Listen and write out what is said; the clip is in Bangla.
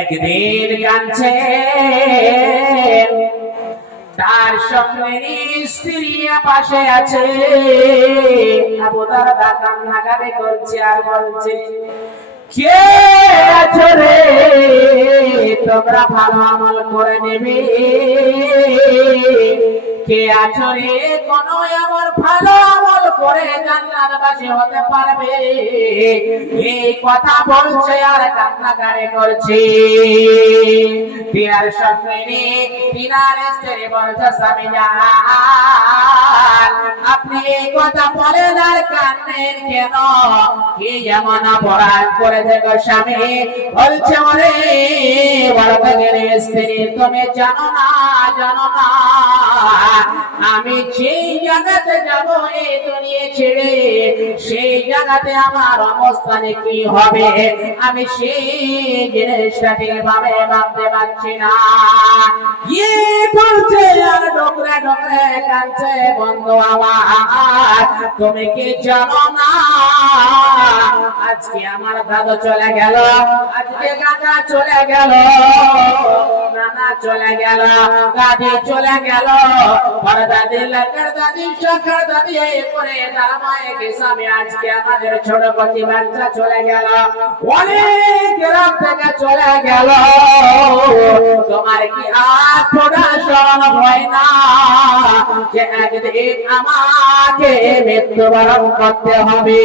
একদিন কাঁদছে তার সঙ্গে স্ত্রী পাশে আছে। করছে আর বলছে, কে আছো রে? তোমরা ভালো আমল করে নেবে। কে আছো রে? কোন আমার ভালো আমল করে জান্নাতবাসী হতে পারবে। এই কথা বলছে আর কান্নাকারে করছে। তিনার সঙ্গে তিনার স্ত্রী বলছে, স্বামী আপনি এই কথা বলেন আর কান্নেন কেন? কি যেমন অপরাধ করেছে গো স্বামী? বলছে ওরে, বড় স্ত্রী, তুমি জানো না জানো না। আমি সেই জায়গাতে যাব এই দুনিয়া ছেড়ে, সেই জায়গাতে আমার অবস্থানে কি হবে? আমি সেই জিনিসটা ঠিকভাবে ভাবতে পারছি না। ইয়ে বলছে, আর ডোকরে ডোকরে কাঁদছে বন্ধু আমার, তুমি কি জানো না? আজকে আমার দাদু চলে গেল, আজকে কাকা চলে গেল। নানা চলে গেল দাদি চলে গেল। দাদি লাকার দাদি শাখার করে আজকে আমাদের ছোট কচি বাচ্চা চলে গেল। অনেক চলে গেল। তোমার কি আর স্মরণ হয় না? যে একদিন আমাকে মৃত্যুবরণ করতে হবে।